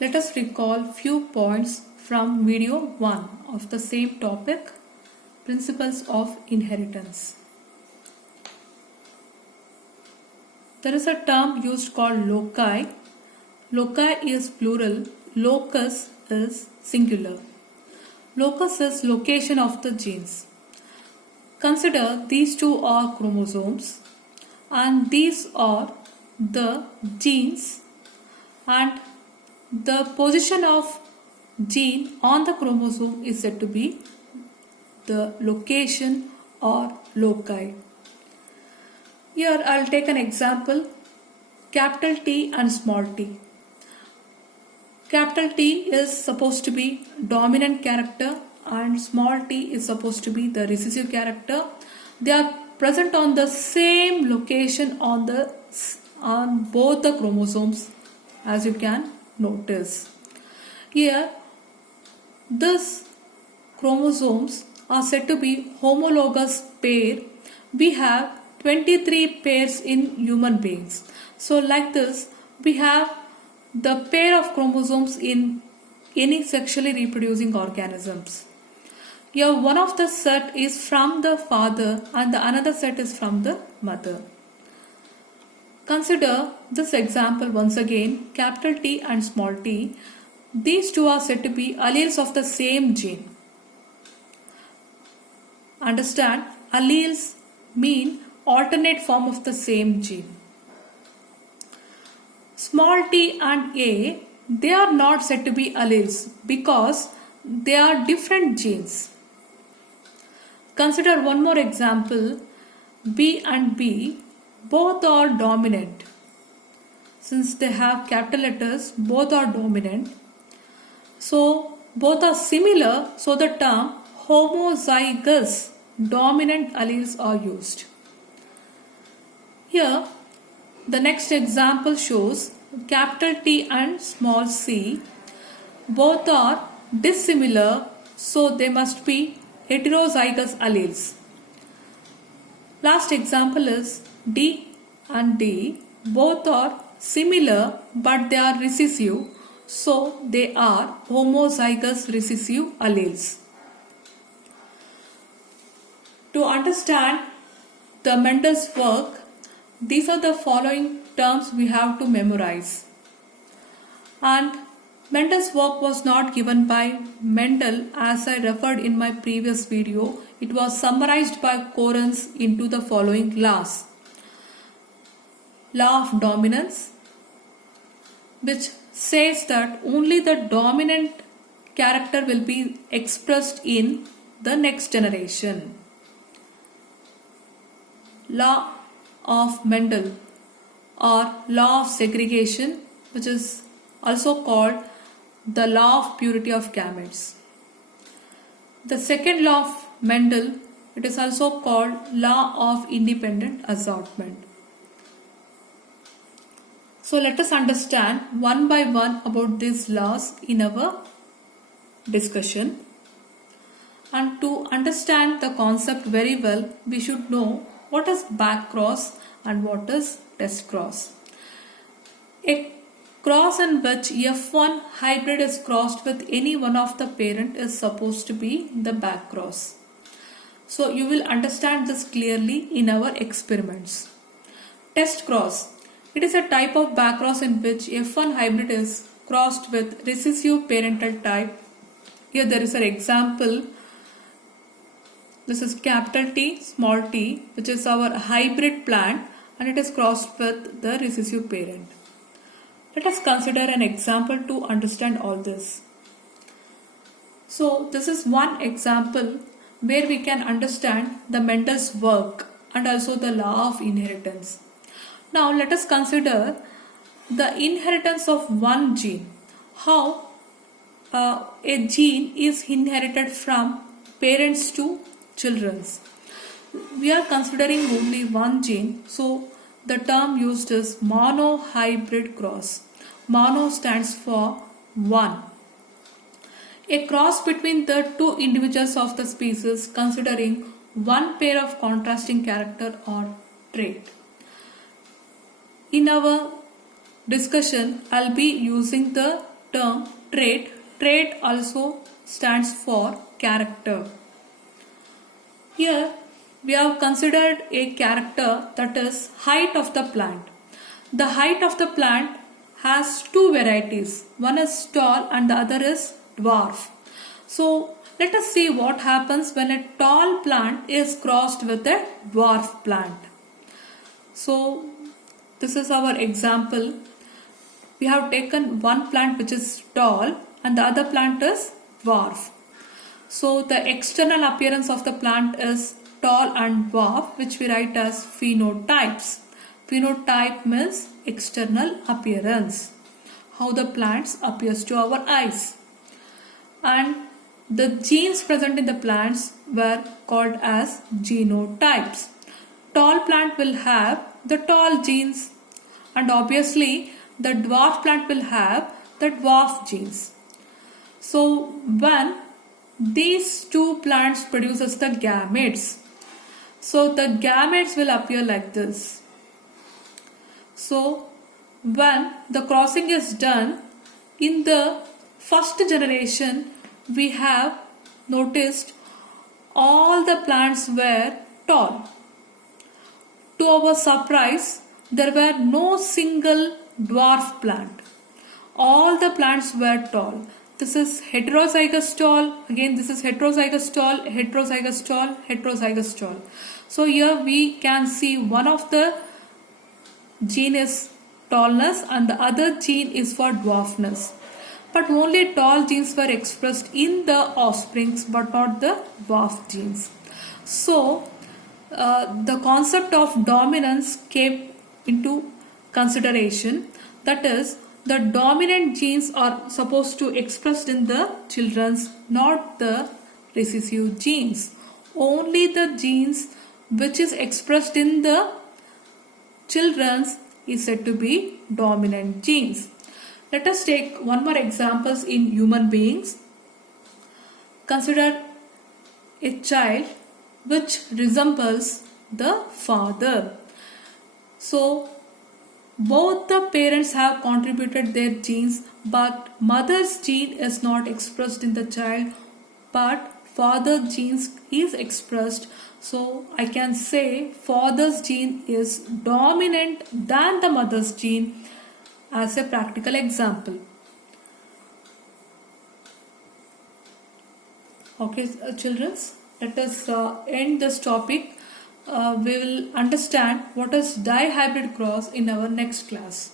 Let us recall few points from video 1 of the same topic, Principles of Inheritance. There is a term used called loci. Loci is plural, locus is singular. Locus is location of the genes. Consider these two are chromosomes and these are the genes, and the position of gene on the chromosome is said to be the location or loci. Here I'll take an example, capital T and small t. Capital T is supposed to be dominant character and small t is supposed to be the recessive character. They are present on the same location on both the chromosomes, as you can notice. Here these chromosomes are said to be homologous pair. We have 23 pairs in human beings. So like this, we have the pair of chromosomes in any sexually reproducing organisms. Here one of the set is from the father and the another set is from the mother. Consider this example once again, capital T and small t. These two are said to be alleles of the same gene. Understand, alleles mean alternate form of the same gene. Small t and a, they are not said to be alleles because they are different genes. Consider one more example, B and B, both are dominant. Since they have capital letters, both are dominant. So both are similar, so the term homozygous dominant alleles are used. Here the next example shows capital T and small c, both are dissimilar, so they must be heterozygous alleles. Last example is D and D, both are similar but they are recessive, so they are homozygous recessive alleles. To understand the Mendel's work, these are the following terms we have to memorize. And Mendel's work was not given by Mendel, as I referred in my previous video. It was summarized by Correns into the following laws. Law of dominance, which says that only the dominant character will be expressed in the next generation. Law of Mendel or law of segregation, which is also called the law of purity of gametes. The second law of Mendel, it is also called law of independent assortment. So let us understand one by one about these laws in our discussion. And to understand the concept very well, we should know what is back cross and what is test cross. A cross in which F1 hybrid is crossed with any one of the parent is supposed to be the back cross. So you will understand this clearly in our experiments. Test cross. It is a type of back cross in which F1 hybrid is crossed with recessive parental type. Here there is an example. This is capital T, small t, which is our hybrid plant, and it is crossed with the recessive parent. Let us consider an example to understand all this. So this is one example where we can understand the Mendel's work and also the law of inheritance. Now let us consider the inheritance of one gene. How a gene is inherited from parents to children. We are considering only one gene, so the term used is monohybrid cross. Mono stands for one. A cross between the two individuals of the species considering one pair of contrasting character or trait. In our discussion, I'll be using the term trait. Trait also stands for character. Here we have considered a character, that is height of the plant. The height of the plant has two varieties. One is tall and the other is dwarf. So let us see what happens when a tall plant is crossed with a dwarf plant. So this is our example. We have taken one plant which is tall and the other plant is dwarf. So the external appearance of the plant is tall and dwarf, which we write as phenotypes. Phenotype means external appearance, how the plants appears to our eyes. And the genes present in the plants were called as genotypes. Tall plant will have the tall genes, and obviously the dwarf plant will have the dwarf genes. So when these two plants produces the gametes, so the gametes will appear like this. So when the crossing is done, in the first generation we have noticed all the plants were tall. To our surprise, there were no single dwarf plant. All the plants were tall. This is heterozygous tall. Again, this is heterozygous tall, heterozygous tall, heterozygous tall. So here we can see one of the gene is tallness and the other gene is for dwarfness. But only tall genes were expressed in the offsprings, but not the dwarf genes. So the concept of dominance came into consideration. That is, the dominant genes are supposed to expressed in the children's, not the recessive genes. Only the genes which is expressed in the children's is said to be dominant genes. Let us take one more examples in human beings. Consider a child which resembles the father. So both the parents have contributed their genes, but mother's gene is not expressed in the child, but father's genes is expressed. So I can say father's gene is dominant than the mother's gene as a practical example. Okay, children, let us end this topic. We will understand what is dihybrid cross in our next class.